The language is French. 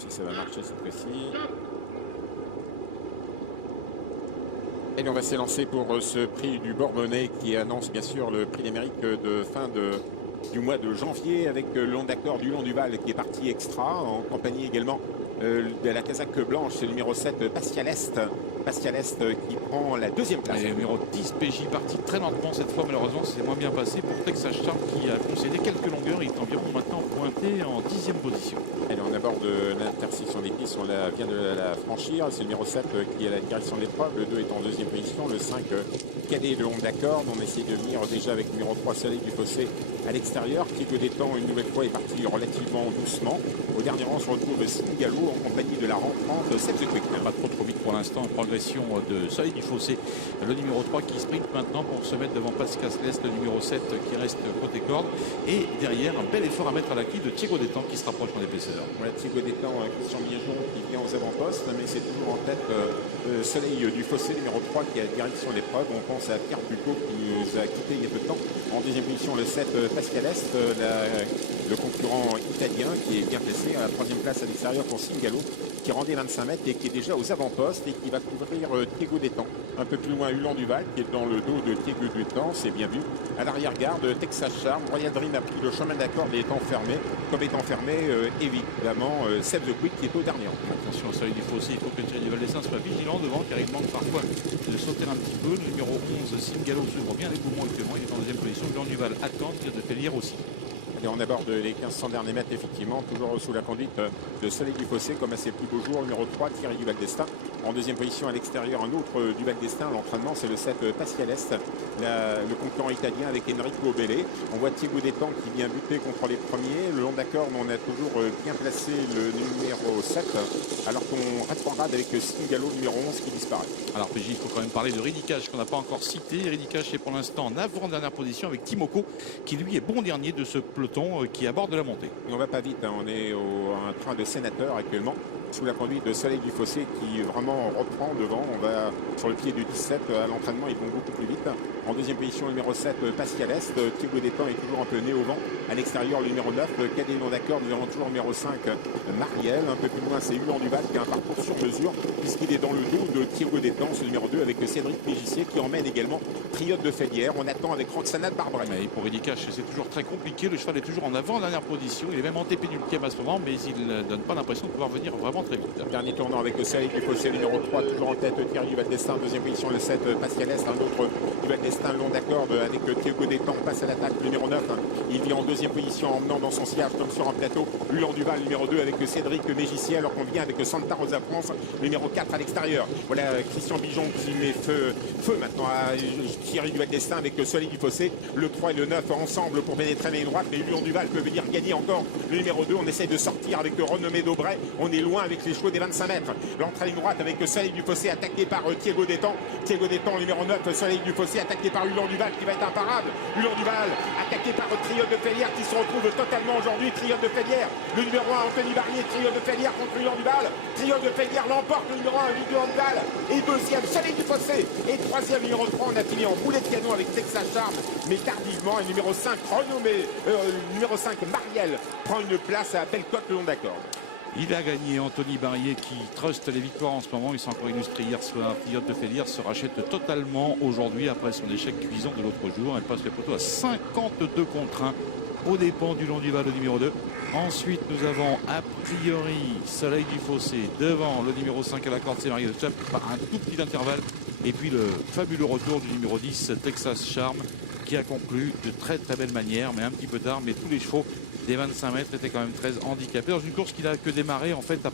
si ça va marcher cette fois-ci. Et on va s'élancer pour ce prix du Bourbonnais qui annonce bien sûr le prix d'Amérique de fin du mois de janvier avec le Honda Accord du Long du Val qui est parti extra en compagnie également de la casaque blanche, c'est le numéro 7 Pascal Est. Pascal Est qui prend la deuxième place. Et le numéro 10 PJ parti très lentement cette fois, malheureusement c'est moins bien passé pour Texas Charm qui a concédé quelques longueurs. Il est environ maintenant pointé en 10e position. Allez, on aborde l'intersection des pistes, vient de la franchir. C'est le numéro 7 qui est à la direction de l'épreuve. Le 2 est en deuxième position. Le 5 cadet de Honda Accord. On essaie de venir déjà avec le numéro 3 Soleil du Fossé à l'extérieur. Thiago Détang une nouvelle fois est parti relativement doucement. Au dernier rang, on se retrouve Singalo en compagnie de la rentrante Seb the Quick. Pas trop vite pour l'instant en progression de Soleil du Fossé. Le numéro 3 qui sprint maintenant pour se mettre devant Pascal Est, le numéro 7 qui reste côté corde. Et derrière, un bel effort à mettre à la clé de Thiago Détang qui se rapproche en épaisseur. Voilà, Thiago Détang, Christian Miéjon qui vient aux avant-postes, mais c'est toujours en tête Soleil du Fossé, numéro 3 qui est à la direction de l'épreuve. On pense à Pierre Bucco qui nous a quitté il y a peu de temps. En deuxième position, le 7 Pascal Est, le concurrent italien qui est bien placé. À la troisième place à l'extérieur pour Singalo qui rendait 25 mètres et qui est déjà aux avant-postes et qui va couvrir Thiago Détang. Un peu plus loin, Hulan Duval qui est dans le dos de Thiago Détang, c'est bien vu. À l'arrière-garde, Texas Charm. Royal Dream a pris le chemin d'accord et est enfermé. Comme étant fermé, évidemment, Seb the Quick qui est au dernier. Attention au Soleil du Fossé, il faut que Thierry Duval-Dessin soit vigilant devant car il manque parfois de sauter un petit peu. Le numéro 11, Singalo, s'ouvre bien les mouvements actuellement. Il est en deuxième position. Hulan Duval attend, tire de Tellière aussi. Et on aborde les 1500 derniers mètres, effectivement, toujours sous la conduite de Soleil du Fossé, comme à ses plus beaux jours. Numéro 3, Thierry Duval d'Estaing. En deuxième position à l'extérieur, un autre Duval d'Estaing. L'entraînement, c'est le 7 Pascal Est, le concurrent italien avec Enrico Bellé. On voit Thiago Détang qui vient buter contre les premiers. Le long d'accord, on a toujours bien placé le numéro 7, alors qu'on reste en rade avec Singalo, numéro 11, qui disparaît. Alors PJ, il faut quand même parler de Ridicage qu'on n'a pas encore cité. Ridicage est pour l'instant en avant-dernière position avec Timoko qui lui est bon dernier de ce peloton qui aborde la montée. Et on va pas vite, hein. On est un train de sénateur actuellement sous la conduite de Soleil du Fossé qui vraiment reprend devant. On va sur le pied du 17 à l'entraînement, ils vont beaucoup plus vite. En deuxième position, le numéro 7 Pascal Est. Thiago Détang est toujours un peu né au vent. À l'extérieur, le numéro 9 cadet non d'accord. Nous avons toujours le numéro 5 Marielle. Un peu plus loin, c'est Hulan Duval qui a un parcours sur mesure puisqu'il est dans le dos de Thiago Détang, ce numéro 2 avec Cédric Mégissier qui emmène également Triote de Félière. On attend avec Roxana de Barbret. Mais pour Ridicage, c'est toujours très compliqué. Le cheval est toujours en avant-dernière position. Il est même antépénultième à ce moment, mais il ne donne pas l'impression de pouvoir venir vraiment très vite. Dernier tournant avec le Soleil du Fossé, numéro 3, toujours en tête Thierry Duval d'Estaing. Deuxième position, le 7 Pascal Est. Un autre Duval d'Estaing long d'accord avec Thiago Détang. Passe à l'attaque, le numéro 9. Il vient en deuxième position en emmenant dans son sillage comme sur un plateau. Hulan Duval, numéro 2 avec Cédric Mégissier, alors qu'on vient avec Santa Rosa France, numéro 4 à l'extérieur. Voilà Christian Bijon qui met feu maintenant à Thierry Duval d'Estaing avec le Soleil du Fossé. Le 3 et le 9 ensemble pour pénétrer la ligne droite. Mais Hulan Duval peut venir gagner encore le numéro 2. On essaye de sortir avec Renommé d'Aubray. On est loin avec les chevaux des 25 mètres. L'entrée ligne droite avec Soleil du Fossé attaqué par Thiago Détang. Thiago Détang, numéro 9, Soleil du Fossé attaqué par Hulan Duval qui va être imparable. Hulan Duval attaqué par Triote de Félière qui se retrouve totalement aujourd'hui. Triote de Félière, le numéro 1 Anthony Barnier. Triote de Félière contre Hulan Duval. Triote de Félière l'emporte, le numéro 1 Hulan Duval. Et deuxième Soleil du Fossé. Et troisième numéro 3, on a fini en boulet de canon avec Texas Charm. Mais tardivement, et numéro 5 Renommé, numéro 5 Marielle prend une place à Bellecote le long d'accord. Il a gagné Anthony Barrier qui truste les victoires en ce moment. Il s'est encore illustré hier soir. Triote de Félière se rachète totalement aujourd'hui après son échec cuisant de l'autre jour. Elle passe le poteau à 52 contre 1 aux dépens du Long du Val, le numéro 2. Ensuite, nous avons a priori Soleil du Fossé devant le numéro 5 à la corde, c'est Marie de Chap, par un tout petit intervalle. Et puis le fabuleux retour du numéro 10, Texas Charm, qui a conclu de très belle manière, mais un petit peu tard. Mais tous les chevaux des 25 mètres étaient quand même très handicapés dans une course qui n'a que démarré en fait